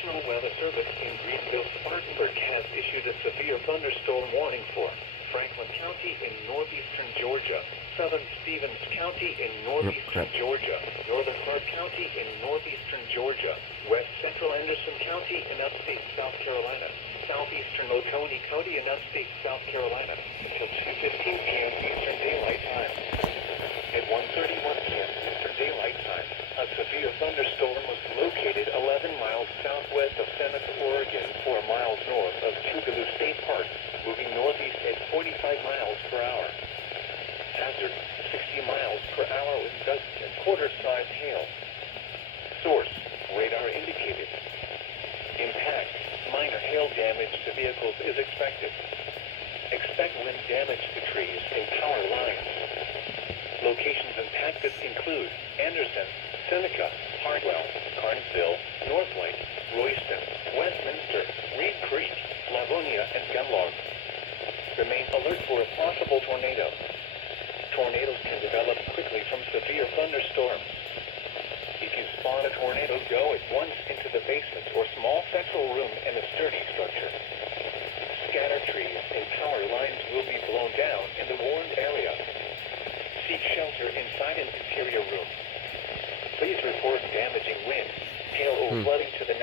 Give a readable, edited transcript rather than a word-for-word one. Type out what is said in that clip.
National Weather Service in Greenville-Spartanburg has issued a severe thunderstorm warning for Franklin County in northeastern Georgia, southern Stevens County in northeastern Georgia, northern Clark County in northeastern Georgia, west central Anderson County in upstate South Carolina, southeastern Oconee County in upstate South Carolina until 2:15 p.m. Eastern Daylight Time. At 1:31 p.m. Eastern Daylight Time, a severe thunderstorm was located 11 miles southwest of Seneca, Oregon, 4 miles north of Tougaloo State Park, moving northeast at 45 miles per hour. Hazard, 60 miles per hour with dust and quarter-sized hail. Source, radar indicated. Impact, minor hail damage to vehicles is expected. Expect wind damage to trees and power lines. Locations impacted include Anderson, Seneca, Hardwell, Carnesville, Northlake, Royston, Westminster, Reed Creek, Lavonia, and Gunlog. Remain alert for a possible tornado. Tornadoes can develop quickly from severe thunderstorms. If you spot a tornado, go at once into the basement or small central room in a sturdy structure. Scattered trees and power lines will be blown down in the warned area. Seek shelter inside an interior room. Please report damaging wind, hail, or flooding to the